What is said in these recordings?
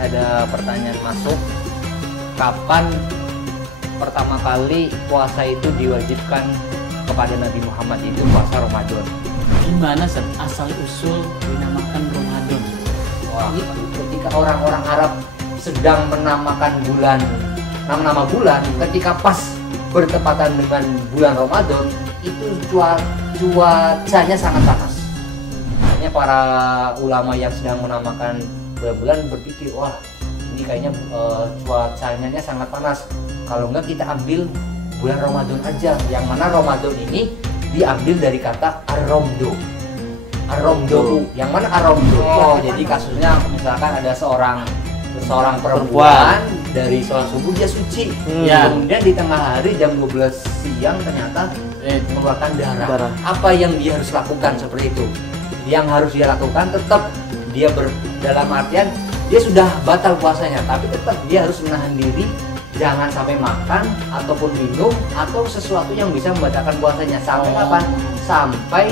ada pertanyaan masuk. Kapan pertama kali puasa itu diwajibkan kepada Nabi Muhammad, itu puasa Ramadan? Gimana asal usul dinamakan Ramadan? Wah, ketika orang-orang Arab sedang menamakan nama bulan, ketika pas bertepatan dengan bulan Ramadan, itu cuacanya sangat panas. Makanya para ulama yang sedang menamakan bulan-bulan berpikir, wah ini kayaknya cuacanya sangat panas. Kalau enggak kita ambil bulan Ramadan aja, yang mana Ramadan ini diambil dari kata ar-romdo. Ar-romdo, yang mana ar-romdo? Jadi kasusnya misalkan ada seorang perempuan dari sholat subuh dia suci, kemudian di tengah hari jam 12 siang ternyata mengeluarkan darah. Apa yang dia harus lakukan seperti itu? Yang harus dia lakukan tetap dia dalam artian dia sudah batal puasanya, tapi tetap dia harus menahan diri, jangan sampai makan ataupun minum atau sesuatu yang bisa membatalkan puasanya. Sampai kapan? Sampai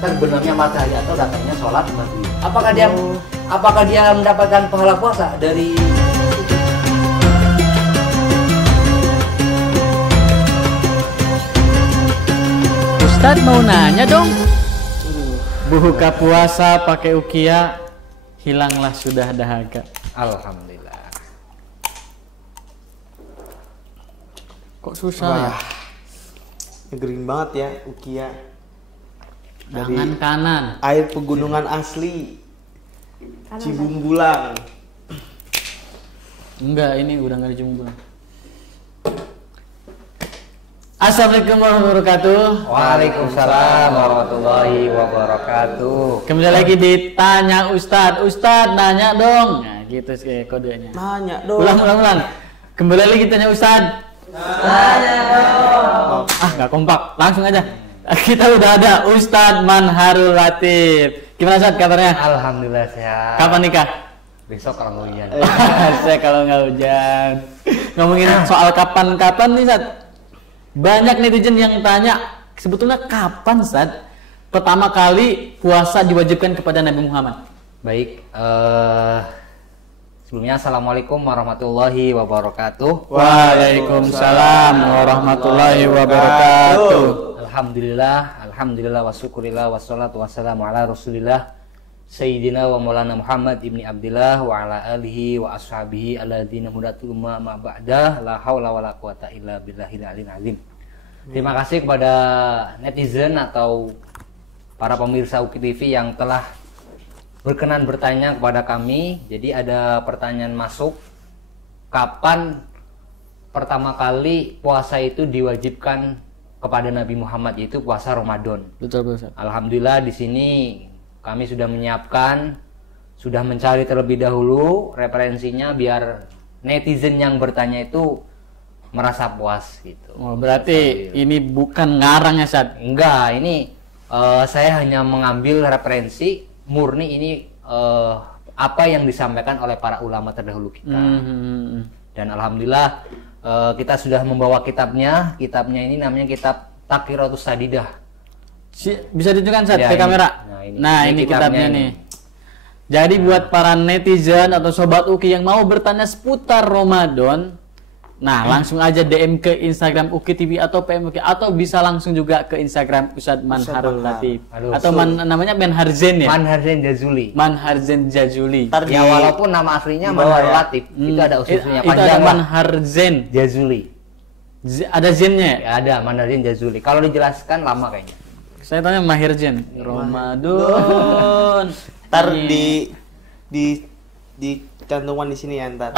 terbenamnya matahari atau datangnya sholat maghrib. Apakah dia mendapatkan pahala puasa dari Ustadz mau nanya dong. Buka puasa pakai ukia, hilanglah sudah dahaga. Alhamdulillah. Kok susah ya? Ngegerin banget ya ukia. Dari Tangan kanan. air pegunungan asli Cibumbulang. Enggak, ini udah nggak dicumbulan. Assalamualaikum warahmatullahi wabarakatuh. Waalaikumsalam warahmatullahi wabarakatuh. Kembali lagi ditanya Ustadz nanya dong. Nah gitu sih kodenya. Nanya dong. Ulang. Kembali lagi tanya Ustadz. Nanya dong. Nggak kompak, langsung aja. Kita udah ada Ustadz Manharul Latif. Gimana Ustadz kabarnya? Alhamdulillah sehat. Kapan nikah? Besok kalau nggak hujan. Saya kalau nggak hujan. Ngomongin soal kapan nih Ustadz. Banyak netizen yang tanya, sebetulnya kapan Ustadz pertama kali puasa diwajibkan kepada Nabi Muhammad? Baik, sebelumnya Assalamualaikum warahmatullahi wabarakatuh. Waalaikumsalam warahmatullahi wabarakatuh. Alhamdulillah wa syukurillah wassalatu wassalamu ala rasulillah Sayyidina wa maulana Muhammad ibni Abdillah wa ala alihi wa ashabihi alladzina hudatul umma ma ba'dah la haula wala quwata illa billahil aliyil azim. Terima kasih kepada netizen atau para pemirsa UKI TV yang telah berkenan bertanya kepada kami. Jadi ada pertanyaan masuk, kapan pertama kali puasa itu diwajibkan kepada Nabi Muhammad, yaitu puasa Ramadan? Betul Ustaz. Alhamdulillah di sini kami sudah menyiapkan, sudah mencari terlebih dahulu referensinya biar netizen yang bertanya itu merasa puas gitu. Oh, berarti ini bukan ngarang ya Ustaz? Enggak, ini saya hanya mengambil referensi murni ini apa yang disampaikan oleh para ulama terdahulu kita. Dan alhamdulillah kita sudah membawa kitabnya. Kitabnya ini namanya kitab Taqiratus Sadidah. Bisa ditunjukkan Ustaz Ya, ke kamera? Nah, ini kitabnya ini. nih. Jadi buat para netizen atau sobat UKI yang mau bertanya seputar Ramadan, nah langsung aja DM ke Instagram UKI TV atau PM UKI, atau bisa langsung juga ke Instagram Ustadz Manharul Latif. Atau namanya Manharzen ya? Manharzen Jazuli. Ya walaupun nama aslinya Manharul Latif, itu ada usulnya itu panjang ada Manharzen Jazuli. Ada zennya Ya, ada Manharzen Jazuli. Kalau dijelaskan lama kayaknya. Saya tanya Mahirzen. Ramadan. Ntar di cantuman di sini ya ntar.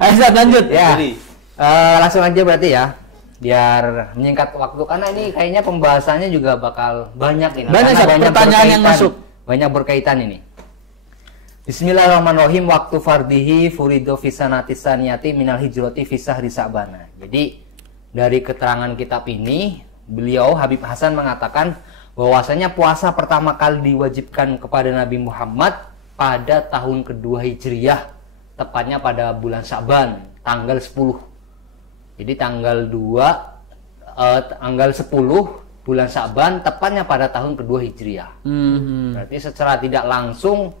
Ayo Ustadz lanjut. Ya. Jadi Langsung aja berarti ya, biar menyingkat waktu, karena ini kayaknya pembahasannya juga bakal banyak ini. Banyak pertanyaan yang masuk. Banyak berkaitan ini. Bismillahirrahmanirrahim. Waktu fardihi furido fisanati saniyati minal hijrati fisah risabana. Jadi dari keterangan kitab ini, beliau Habib Hasan mengatakan bahwasanya puasa pertama kali diwajibkan kepada Nabi Muhammad pada tahun kedua Hijriyah, tepatnya pada bulan Syaban, tanggal 10. Jadi tanggal 10 bulan Syaban, tepatnya pada tahun kedua Hijriyah. Berarti secara tidak langsung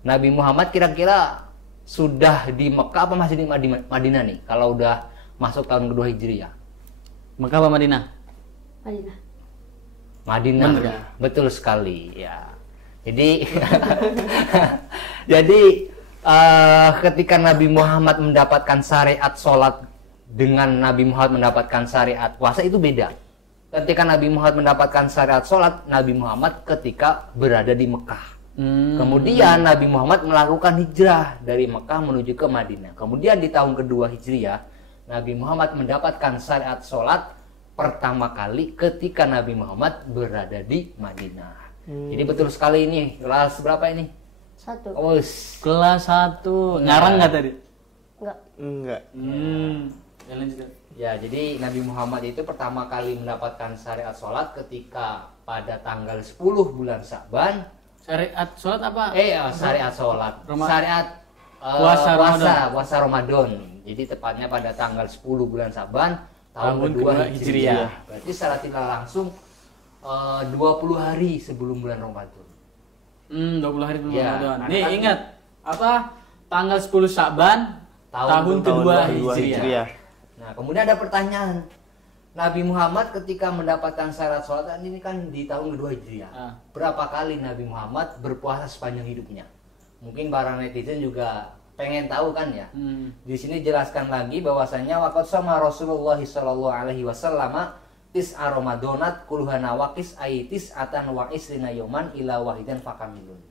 Nabi Muhammad kira-kira sudah di Mekah apa masih di Madinah nih? Kalau udah masuk tahun kedua Hijriah. Mekah apa Madinah? Madinah. Madinah, Bener ya? betul sekali ya. Jadi, jadi ketika Nabi Muhammad mendapatkan syariat sholat dengan Nabi Muhammad mendapatkan syariat puasa itu beda. Ketika Nabi Muhammad mendapatkan syariat sholat, Nabi Muhammad ketika berada di Mekah. Kemudian Nabi Muhammad melakukan hijrah dari Mekah menuju ke Madinah. Kemudian di tahun kedua Hijriah, Nabi Muhammad mendapatkan syariat sholat pertama kali ketika Nabi Muhammad berada di Madinah. Jadi betul sekali ini. Kelas berapa ini? 1. Oh, Kelas 1. Ngarang nggak tadi? Enggak. Ya, lanjut. ya, jadi Nabi Muhammad itu pertama kali mendapatkan syariat sholat ketika pada tanggal 10 bulan Sya'ban. Syariat sholat apa? Syariat sholat. Roma- Syariat puasa Ramadan. Jadi tepatnya pada tanggal 10 bulan Sya'ban tahun kedua Hijriah. Berarti secara tidak langsung 20 hari sebelum bulan Ramadan. 20 hari sebelum Ya, Ramadan. karena Nih kan- ingat apa? Tanggal 10 Sya'ban tahun kedua Hijriah. Nah, kemudian ada pertanyaan. Nabi Muhammad ketika mendapatkan syarat sholat ini kan di tahun kedua Hijriah. Berapa kali Nabi Muhammad berpuasa sepanjang hidupnya? Mungkin para netizen juga pengen tahu kan ya. Di sini jelaskan lagi bahwasanya waqad sama Rasulullah sallallahu alaihi wasallam tis'a Ramadonat kulhana waqis aitis atan wa isrina yoman ila wahidan fakamilun.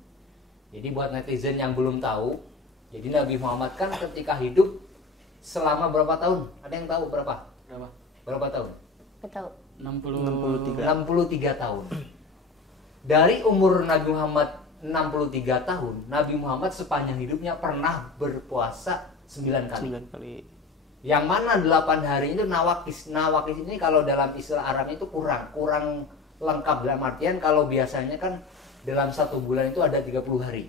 Jadi buat netizen yang belum tahu, jadi Nabi Muhammad kan ketika hidup selama berapa tahun? Ada yang tahu berapa? Berapa? Berapa tahun? Enggak tahu. 63 tahun. Dari umur Nabi Muhammad 63 tahun, Nabi Muhammad sepanjang hidupnya pernah berpuasa 9 kali. 9 kali. Yang mana 8 hari itu nawakis. Nawakis ini kalau dalam istilah Arabnya itu kurang lengkap, dalam artian kalau biasanya kan dalam satu bulan itu ada 30 hari.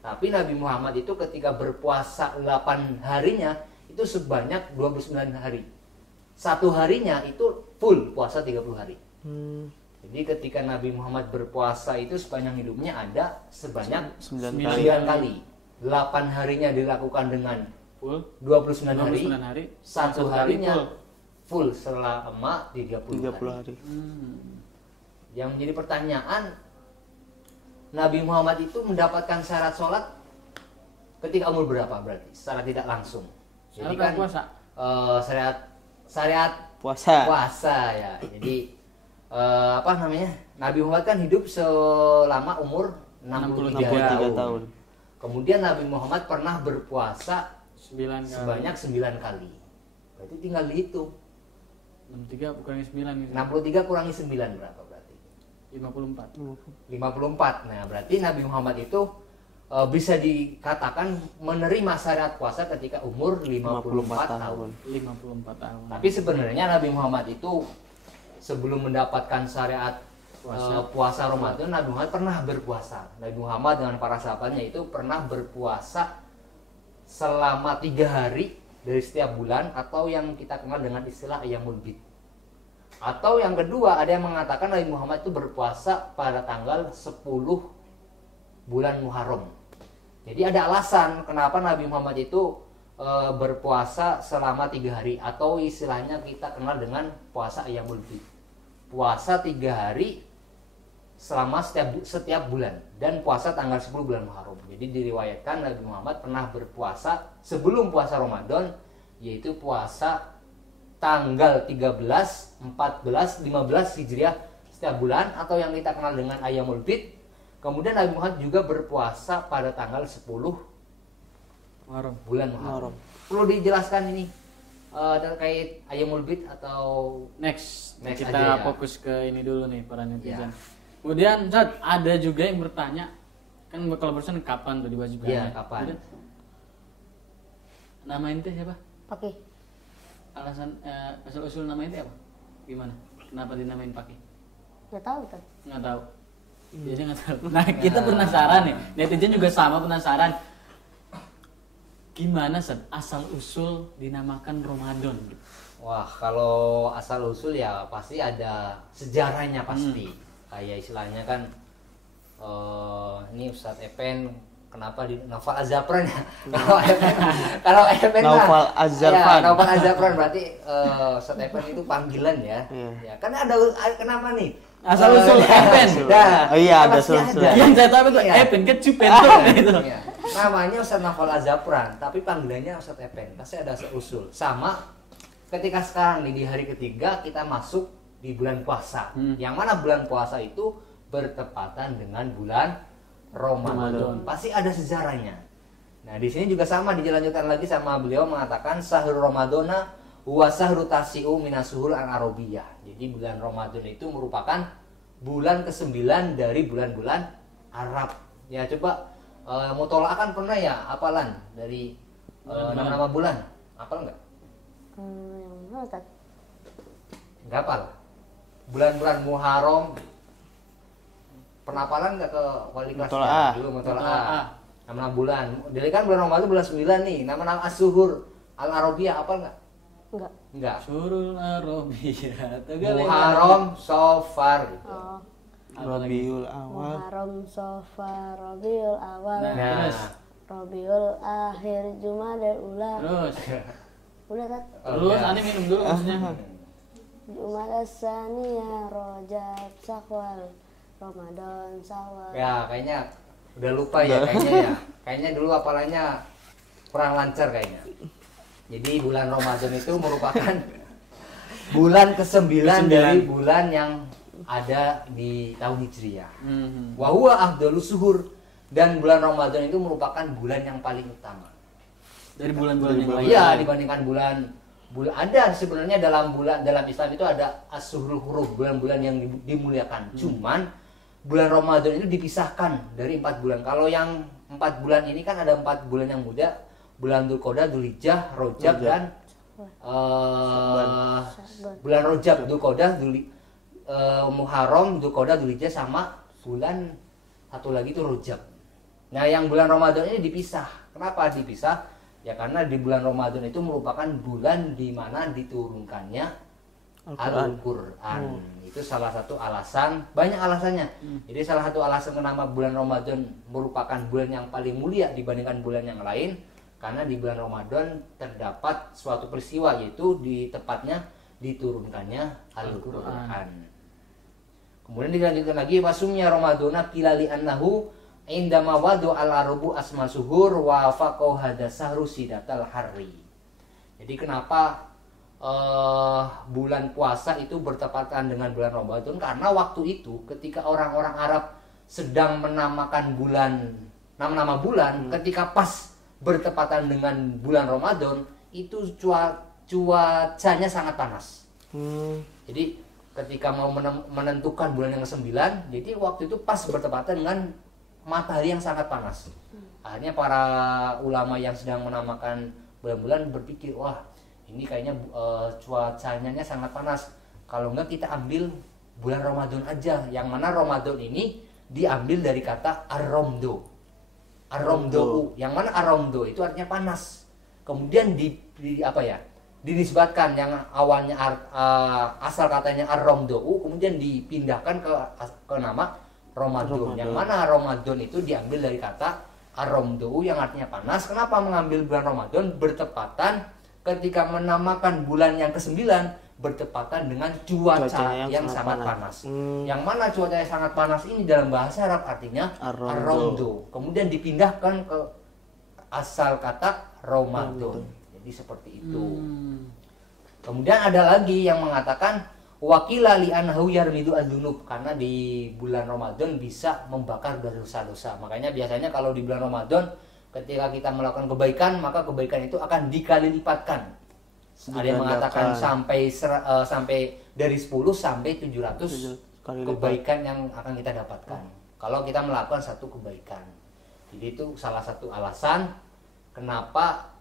Tapi Nabi Muhammad itu ketika berpuasa 8 harinya itu sebanyak 29 hari. Satu harinya itu full puasa 30 hari. Jadi ketika Nabi Muhammad berpuasa itu sepanjang hidupnya ada sebanyak 9 9 kali. 8 harinya dilakukan dengan Full 29 hari. 29 hari. Satu Satu hari harinya full selama 30 hari. Yang menjadi pertanyaan, Nabi Muhammad itu mendapatkan syarat sholat ketika umur berapa berarti? Secara tidak langsung. Jadi Syarat kan puasa. syariat puasa ya. Jadi apa namanya? Nabi Muhammad kan hidup selama umur 63 tahun. Kemudian Nabi Muhammad pernah berpuasa 9 kali. sebanyak 9 kali. Berarti tinggal dihitung. 63 kurangi 9 gitu. 63 kurangi 9 berapa berarti? 54. 54. Nah, berarti Nabi Muhammad itu bisa dikatakan menerima syariat puasa ketika umur 54 tahun. 54 tahun. Tapi sebenarnya Nabi Muhammad itu sebelum mendapatkan syariat puasa Ramadan, Nabi Muhammad pernah berpuasa. Nabi Muhammad dengan para sahabatnya itu pernah berpuasa selama 3 hari dari setiap bulan, atau yang kita kenal dengan istilah Ayyamul Bid. Atau yang kedua, ada yang mengatakan Nabi Muhammad itu berpuasa pada tanggal 10 bulan Muharram. Jadi ada alasan kenapa Nabi Muhammad itu berpuasa selama 3 hari, atau istilahnya kita kenal dengan puasa Ayyamul Bid. Puasa 3 hari selama setiap bulan, dan puasa tanggal 10 bulan Muharram. Jadi diriwayatkan Nabi Muhammad pernah berpuasa sebelum puasa Ramadan, yaitu puasa tanggal 13, 14, 15 Hijriah setiap bulan, atau yang kita kenal dengan Ayyamul Bid. Kemudian Nabi Muhammad juga berpuasa pada tanggal 10 bulan Muharram. Perlu dijelaskan ini terkait Ayyamul Bid atau Next Next kita aja ya. fokus ke ini dulu nih para netizen. Ya. Kemudian Zat, ada juga yang bertanya, kan kalau barusan kapan tuh diwajibkan? Iya, kapan? Kemudian, nama ente siapa? Pakai. Alasan asal usul nama ente apa? Gimana? Kenapa dinamain Paki? Enggak tahu kan. Nggak tahu. Jadi nggak tahu. Nah kita penasaran nih, netizen juga sama penasaran. Gimana Zat, asal usul dinamakan Ramadan? Wah, kalau asal usul ya pasti ada sejarahnya pasti. Kayak istilahnya kan ini Ustadz Epen kenapa di Noval Azafran ya? Kalau Epen Noval Azafran. Ya, Noval Azafran berarti Ustadz Epen itu panggilan ya. Ya, karena ada kenapa nih? Asal usul Epen. Nah, Oh iya, ada pasti usul. Yang saya tahu itu Iya. Epen ke Cupento gitu. Iya. Namanya Ustadz Noval Azafran, tapi panggilannya Ustadz Epen. Pasti ada usul. Sama ketika sekarang nih di hari ketiga kita masuk di bulan puasa. Yang mana bulan puasa itu bertepatan dengan bulan Ramadan. Pasti ada sejarahnya. Nah, di sini juga sama dilanjutkan lagi sama beliau mengatakan sahur Ramadana wa sahru tasi'u minasuhul al-arabiyah. Jadi bulan Ramadan itu merupakan bulan ke-9 dari bulan-bulan Arab. Ya coba mutola'ah kan pernah ya hafalan dari nama-nama bulan. Hafal enggak? Yang mana Ustaz? Enggak hafal. Bulan-bulan Muharram. Pernah hafalan enggak ke wali kelas? Mutola'ah. Dulu mutola'ah. Nama-nama bulan. Jadi kan bulan Ramadan bulan 9 nih. Nama-nama as-suhur al-arabiyah hafal enggak? Enggak. Enggak. Surul Arabiyah. Muharram, Safar gitu. Oh, Rabiul Awal. Muharram, Safar, Rabiul Awal, Nah. Terus. Rabiul Akhir, Jumadil Ula. Terus. Udah Tat. Terus Ani minum dulu maksudnya. Jumadil Saniyah, Rajab, Syawal, Ramadan, Syawal. Ya, kayaknya udah lupa ya kayaknya ya. Kayaknya dulu hafalannya kurang lancar kayaknya. Jadi bulan Ramadan itu merupakan bulan ke-9 dari bulan yang ada di tahun Hijriah. Wa huwa afdhalus suhur, dan bulan Ramadan itu merupakan bulan yang paling utama. Dari bulan-bulan yang lain. Iya, dibandingkan bulan ada sebenarnya dalam Islam itu ada as-suhurul huruf, bulan-bulan yang dimuliakan. Cuman bulan Ramadan itu dipisahkan dari 4 bulan. Kalau yang 4 bulan ini kan ada 4 bulan yang muda, bulan Dzulqa'dah, Dzulhijjah, Rajab dan bulan Rajab, Dzulqa'dah, Muharram, Dzulqa'dah, Dzulhijjah sama bulan satu lagi itu Rajab. Nah, yang bulan Ramadan ini dipisah. Kenapa dipisah? Ya karena di bulan Ramadan itu merupakan bulan di mana diturunkannya Al-Qur'an. Itu salah satu alasan, banyak alasannya. Jadi salah satu alasan kenapa bulan Ramadan merupakan bulan yang paling mulia dibandingkan bulan yang lain, karena di bulan Ramadan terdapat suatu peristiwa, yaitu di tepatnya diturunkannya Al-Qur'an. Kemudian dilanjutkan lagi, wasumnya Ramadana kilali annahu indama wadu al-arabu asma suhur wa faqahu hadza sahru sidatal harri. Jadi kenapa bulan puasa itu bertepatan dengan bulan Ramadan? Karena waktu itu ketika orang-orang Arab sedang menamakan nama-nama bulan, ketika pas bertepatan dengan bulan Ramadan, itu cuacanya sangat panas. Jadi ketika mau menentukan bulan yang ke-9, jadi waktu itu pas bertepatan dengan matahari yang sangat panas. Akhirnya para ulama yang sedang menamakan bulan-bulan berpikir, wah ini kayaknya cuacanya sangat panas. Kalau enggak kita ambil bulan Ramadan aja, yang mana Ramadan ini diambil dari kata ar-ramdu. Ar-ramdu, yang mana ar-ramdu itu artinya panas. Kemudian dinisbatkan yang awalnya asal katanya ar-ramdu, kemudian dipindahkan ke nama Ramadan. Yang mana Ramadan itu diambil dari kata ar-ramdu yang artinya panas. Kenapa mengambil bulan Ramadan bertepatan ketika menamakan bulan yang ke-9 bertepatan dengan cuaca yang sangat panas. Yang mana cuaca yang sangat panas ini dalam bahasa Arab artinya ar-ramdu. Kemudian dipindahkan ke asal kata Ramadan. Jadi seperti itu. Kemudian ada lagi yang mengatakan wakila li annahu yarmidu adzunub, karena di bulan Ramadan bisa membakar dosa-dosa. Makanya biasanya kalau di bulan Ramadan ketika kita melakukan kebaikan, maka kebaikan itu akan dikali lipatkan. Ada yang mengatakan sampai dari 10 sampai 700 kebaikan yang akan kita dapatkan kalau kita melakukan satu kebaikan. Jadi itu salah satu alasan kenapa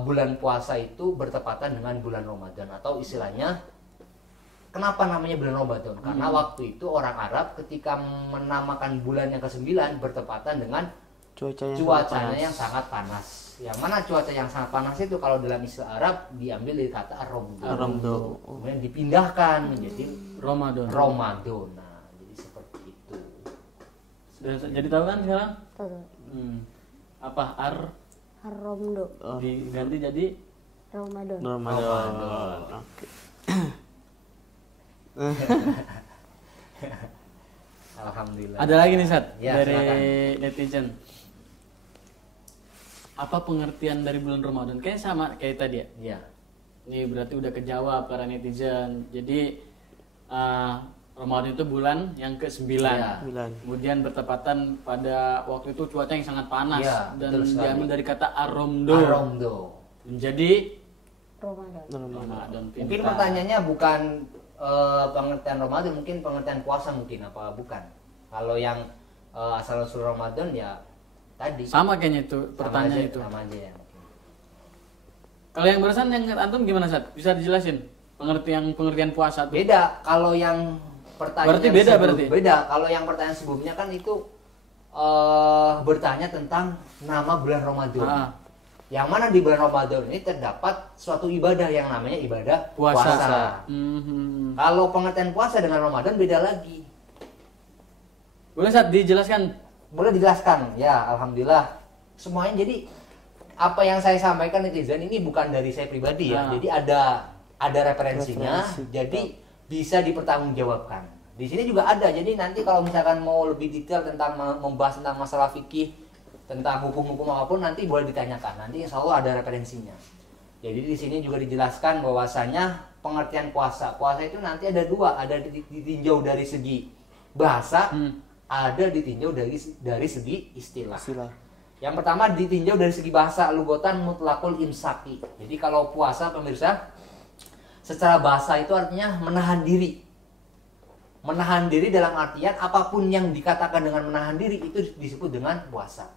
bulan puasa itu bertepatan dengan bulan Ramadan, atau istilahnya kenapa namanya bulan Ramadan? Karena waktu itu orang Arab ketika menamakan bulan yang ke-9 bertepatan dengan cuacanya yang sangat panas. Yang mana cuaca yang sangat panas itu kalau dalam istilah Arab diambil dari kata ar-ramdu. Kemudian dipindahkan menjadi Ramadan. Nah, jadi seperti itu. Jadi tahu kan sekarang? Tahu. apa Ar-Romdo. diganti jadi Ramadan. Ramadan. Oke. Alhamdulillah. ada lagi nih Sat Ya, dari silakan. netizen. Apa pengertian dari bulan Ramadan? Kayaknya sama kayak tadi ya. Iya. Ini berarti udah kejawab para netizen. Jadi Ramadan itu bulan yang ke-9. Ya. Bulan. Kemudian bertepatan pada waktu itu cuaca yang sangat panas Ya, dan betul sekali. diambil dari kata Ar-Romdo. Ar-Romdo. Menjadi Ramadan. Ramadan. Mungkin Pintar. pertanyaannya bukan pengertian Ramadan, mungkin pengertian puasa mungkin apa bukan? Kalau yang asal-usul Ramadan ya tadi. Sama kayaknya itu pertanyaan itu. Sama aja ya. Kalau yang barusan yang antum gimana Sat? Bisa dijelasin pengertian puasa tuh? Beda kalau yang pertanyaan Berarti beda berarti? Beda. Kalau yang pertanyaan sebelumnya kan itu bertanya tentang nama bulan Ramadan. Ah. Yang mana di bulan Ramadan ini terdapat suatu ibadah yang namanya ibadah puasa. Mhm. Kalau pengertian puasa dengan Ramadan beda lagi. Boleh Sat dijelaskan? Boleh dijelaskan? Ya, alhamdulillah. Semuanya jadi apa yang saya sampaikan netizen ini bukan dari saya pribadi ya. Ah. Jadi ada referensinya. Referensi. Jadi bisa dipertanggungjawabkan. Di sini juga ada. Jadi nanti kalau misalkan mau lebih detail tentang membahas tentang masalah fikih, tentang hukum-hukum apapun nanti boleh ditanyakan. Nanti insya Allah ada referensinya. Jadi di sini juga dijelaskan bahwasanya pengertian puasa. Puasa itu nanti ada dua, ada ditinjau dari segi bahasa, ada ditinjau dari segi istilah. Istilah. Yang pertama ditinjau dari segi bahasa, lugotan mutlakul imsaki. Jadi kalau puasa pemirsa, secara bahasa itu artinya menahan diri. Menahan diri dalam artian apapun yang dikatakan dengan menahan diri itu disebut dengan puasa.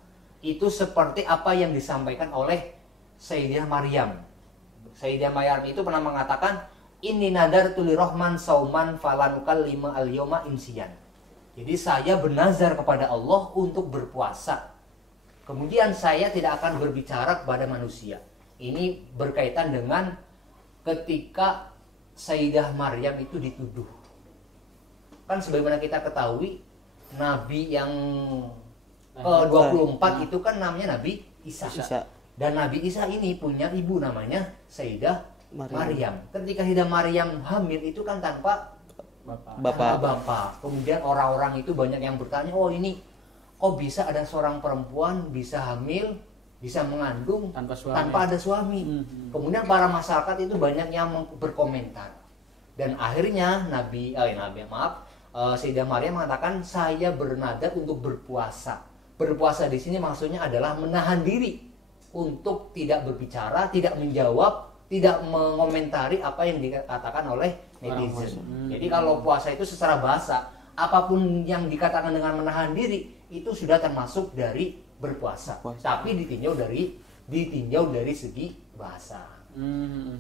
Itu seperti apa yang disampaikan oleh Sayyidah Maryam. Sayyidah Maryam itu pernah mengatakan, "Inni nadartu lirahman sauman falanukal lima al-yawma insiyan." Jadi saya bernazar kepada Allah untuk berpuasa. Kemudian saya tidak akan berbicara kepada manusia. Ini berkaitan dengan ketika Sayyidah Maryam itu dituduh. Kan sebagaimana kita ketahui, Nabi yang ke-24 itu kan namanya Nabi Isa. Isa. Dan Nabi Isa ini punya ibu namanya Sayyidah Maryam. Maryam. Ketika Sayyidah Maryam hamil itu kan tanpa Bapak. bapak. Kemudian orang-orang itu banyak yang bertanya, oh ini kok bisa ada seorang perempuan bisa hamil, bisa mengandung Tanpa ada suami. Kemudian para masyarakat itu banyak yang berkomentar. Dan akhirnya Sayyidah Maryam mengatakan, saya bernadar untuk berpuasa. Berpuasa di sini maksudnya adalah menahan diri untuk tidak berbicara, tidak menjawab, tidak mengomentari apa yang dikatakan oleh netizen. Jadi kalau puasa itu secara bahasa, apapun yang dikatakan dengan menahan diri itu sudah termasuk dari berpuasa. Tapi ditinjau dari segi bahasa.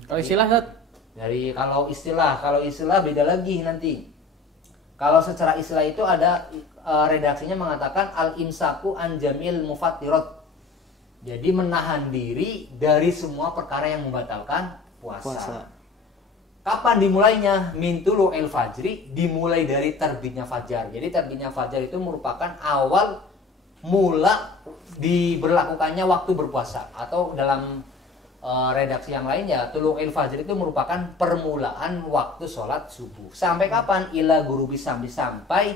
Kalau istilah Sat? Kalau istilah beda lagi nanti. Kalau secara istilah itu ada redaksinya mengatakan al-imsaku an jamil mufattirat. Jadi menahan diri dari semua perkara yang membatalkan puasa. Kapan dimulainya? Min tulu'il fajri, dimulai dari terbitnya fajar. Jadi terbitnya fajar itu merupakan awal mula diberlakukannya waktu berpuasa. Atau dalam redaksi yang lainnya, tulu'il fajri itu merupakan permulaan waktu sholat subuh. Sampai kapan? Ila gurubi sampai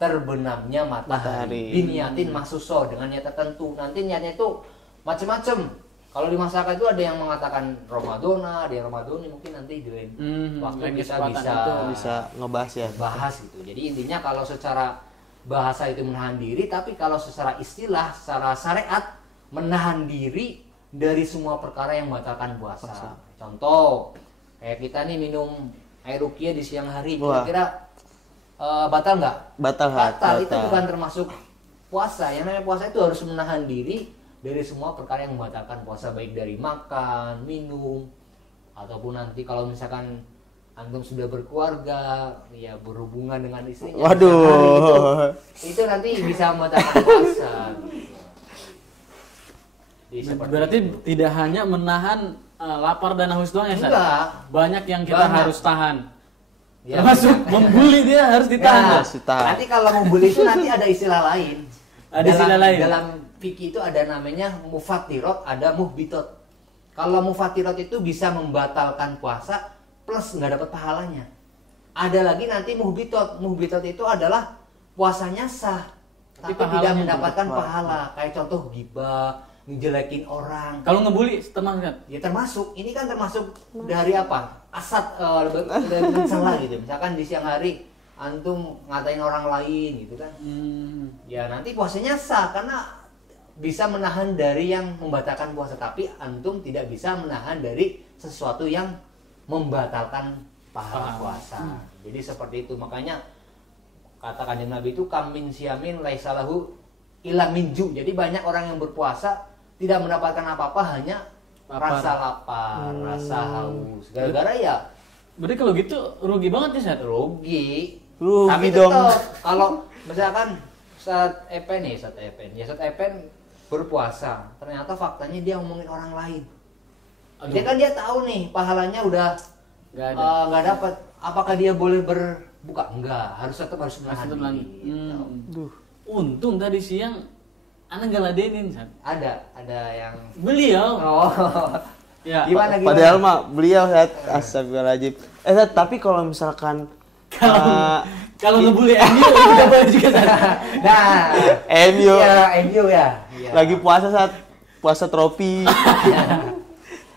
terbenamnya matahari. Biniatin mahsuso, dengan niat tertentu. Nanti niatnya itu macam-macam. Kalau di masyarakat itu ada yang mengatakan Ramadona, ada yang Ramadoni, mungkin nanti di lain waktu lain kita kesempatan Bisa ngebahas ya. bahas gitu. Jadi intinya kalau secara bahasa itu menahan diri, tapi kalau secara istilah, secara syariat menahan diri dari semua perkara yang membatalkan puasa. Contoh, kayak kita nih minum air ruqyah di siang hari, kira-kira batal nggak? Batal. Itu bukan termasuk puasa. Yang namanya puasa itu harus menahan diri dari semua perkara yang membatalkan puasa, baik dari makan, minum, ataupun nanti kalau misalkan antum sudah berkeluarga, ya berhubungan dengan istrinya. Waduh. Itu nanti bisa membatalkan puasa. Berarti tidak hanya menahan lapar dan haus doang ya Sat? Enggak. Banyak yang kita harus tahan. Ya, Termasuk membuli dia harus ditahan. Nanti kalau membuli itu nanti ada istilah lain. Ada istilah lain? Dalam fikih itu ada namanya mufattirot, ada muhbitot. Kalau mufattirot itu bisa membatalkan puasa plus nggak dapat pahalanya. Ada lagi nanti muhbitot. Muhbitot itu adalah puasanya sah, tapi tidak pahalanya mendapatkan tetap pahala. Kayak contoh ghibah, ngejelekin orang. Kalau ngebully termasuk kan? Ya termasuk, ini kan termasuk dari apa? Asat lebih mencela gitu. Misalkan di siang hari antum ngatain orang lain gitu kan. Ya nanti puasanya sah karena bisa menahan dari yang membatalkan puasa, tapi antum tidak bisa menahan dari sesuatu yang membatalkan pahala puasa. Jadi seperti itu. Makanya kata Kanjeng Nabi itu kamin siamin laisalahu illa minju. Jadi banyak orang yang berpuasa tidak mendapatkan apa-apa, hanya rasa lapar, rasa haus. Gara-gara ya Berarti kalau gitu rugi banget ya, Sat? rugi. Rugi Tapi dong. tetap kalau misalkan saat Epen berpuasa, ternyata faktanya dia ngomongin orang lain. Aduh. Dia kan dia tahu nih pahalanya udah Nggak ada. nggak dapat. Apakah dia boleh berbuka? Enggak, tetap harus menahan Tetap diri. menahan. Gitu. Untung tadi siang Ana nggak ladenin, Sat. Ada yang Beliau. oh Ya. gimana Padahal mah beliau Sat, astagfirullahaladzim. Sat, tapi kalau misalkan Kalau ngebully MU kita boleh juga, Sat. nah MU MU ya Iya. lagi puasa Sat, puasa trofi.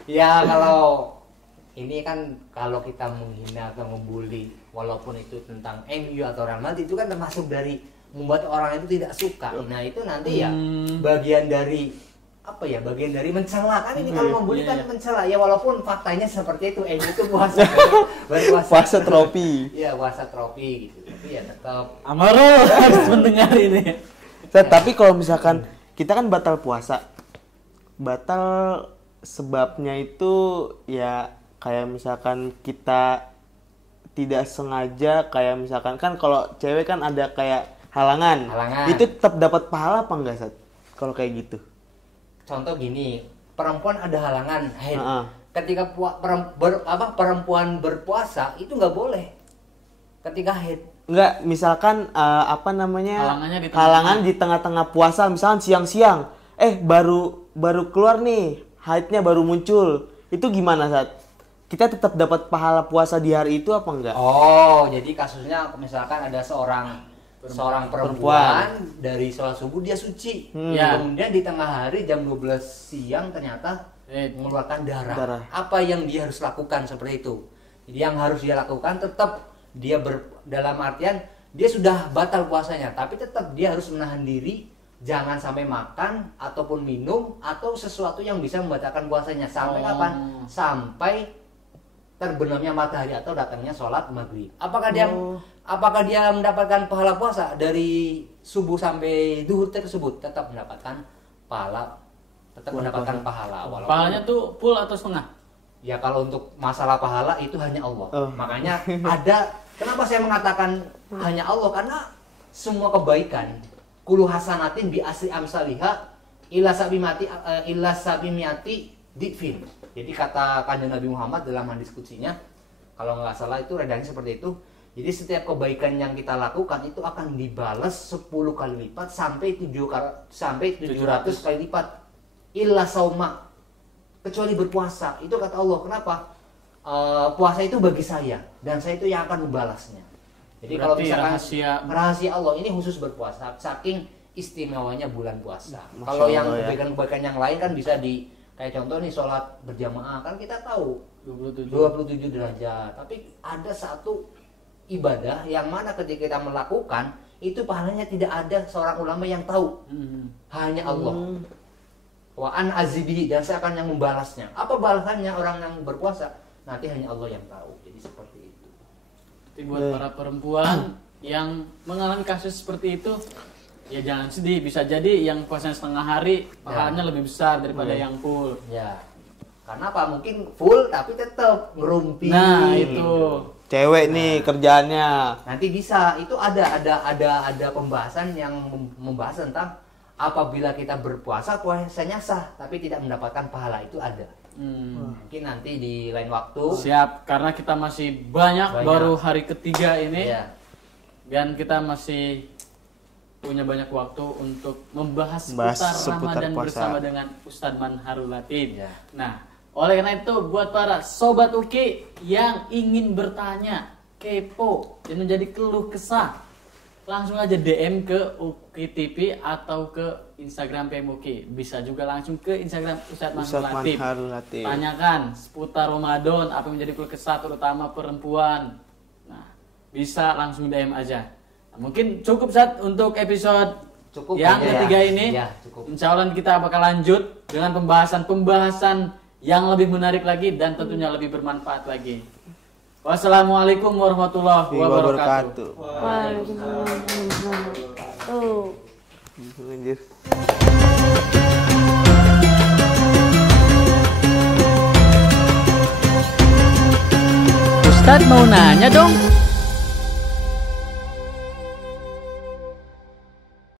Ya kalau ini kan kalau kita menghina atau membuli walaupun itu tentang MU atau Real Madrid itu kan termasuk dari membuat orang itu tidak suka. Nah itu nanti ya bagian dari apa ya, bagian dari mencela kan. Ini kalau membuli kan mencela ya, walaupun faktanya seperti itu, MU itu puasa berpuasa Puasa trofi. ya puasa trofi gitu, tapi ya tetap Amaro harus mendengar ini. Sat, tapi kalau misalkan kita kan batal puasa, batal sebabnya itu ya kayak misalkan kita tidak sengaja, kayak misalkan kan kalau cewek kan ada kayak halangan. Itu tetap dapat pahala apa enggak, Sat? Kalau kayak gitu. contoh gini, perempuan ada halangan haid. Ketika perempuan berpuasa itu nggak boleh ketika haid. Enggak, misalkan apa namanya? Halangannya di halangan di tengah-tengah puasa, misalkan siang-siang. Baru keluar nih, haidnya baru muncul. Itu gimana, Sat? Kita tetap dapat pahala puasa di hari itu apa enggak? Oh, jadi kasusnya misalkan ada seorang perempuan dari sholat subuh dia suci. Ya. Kemudian di tengah hari jam 12 siang ternyata mengeluarkan darah. Apa yang dia harus lakukan seperti itu? Jadi yang harus dia lakukan tetap dia dalam artian dia sudah batal puasanya, tapi tetap dia harus menahan diri, jangan sampai makan ataupun minum atau sesuatu yang bisa membatalkan puasanya sampai kapan? Sampai terbenamnya matahari atau datangnya sholat maghrib. Apakah dia mendapatkan pahala puasa dari subuh sampai duhur tersebut? Tetap mendapatkan pahala, mendapatkan pahala. Walaupun Pahalanya tuh full atau setengah? ya kalau untuk masalah pahala itu hanya Allah. Makanya kenapa saya mengatakan hanya Allah? Karena semua kebaikan kulu hasanatin bi asri amsalihha illa sabimiati difin. Jadi kata Kanjeng Nabi Muhammad dalam hadis kutsinya, kalau nggak salah itu redanya seperti itu. Jadi setiap kebaikan yang kita lakukan itu akan dibalas 10 kali lipat sampai 700 kali lipat. Illa sauma, kecuali berpuasa. Itu kata Allah. Kenapa? Puasa itu bagi saya dan saya itu yang akan membalasnya. Jadi kalau misalkan rahasia Allah ini khusus berpuasa, saking istimewanya bulan puasa. Kalau yang kebaikan-kebaikan yang lain kan bisa kayak contoh nih sholat berjamaah kan kita tahu 27 derajat. Tapi ada satu ibadah yang mana ketika kita melakukan itu pahalanya tidak ada seorang ulama yang tahu, hanya Allah. Wa an azibihi, dan saya akan yang membalasnya. Apa balasannya orang yang berpuasa? Nanti hanya Allah yang tahu. Jadi seperti itu. Jadi buat para perempuan yang mengalami kasus seperti itu, ya jangan sedih. Bisa jadi yang puasanya setengah hari pahalanya lebih besar daripada yang full. Ya. Karena apa? Mungkin full tapi tetap ngerumpi. Nah, itu. Cewek nih kerjaannya. Nanti bisa. Itu ada pembahasan yang membahas tentang apabila kita berpuasa puasanya sah tapi tidak mendapatkan pahala, itu ada. Mungkin nanti di lain waktu. Siap, karena kita masih banyak. Baru hari ketiga ini. Ya. Dan kita masih punya banyak waktu untuk membahas Bahas seputar seputar Ramadan puasa. bersama dengan Ustadz Manharul Latif. Ya. Nah, oleh karena itu buat para sobat Uki yang ingin bertanya, kepo dan menjadi keluh kesah, langsung aja DM ke Uki TV atau ke Instagram PMUki. Bisa juga langsung ke Instagram Ustadz Ustadz Manharul Latif. Manharul Latif. Tanyakan seputar Ramadan, apa yang menjadi keluh kesah terutama perempuan. Nah, bisa langsung DM aja. Nah, mungkin cukup Ustadz untuk episode Cukup yang ya. ketiga ini. Ya, cukup. Insya Allah kita bakal lanjut dengan pembahasan yang lebih menarik lagi dan tentunya lebih bermanfaat lagi. Wassalamualaikum warahmatullahi wabarakatuh. Waalaikumsalam warahmatullahi wabarakatuh. Anjir. Ustadz mau nanya dong.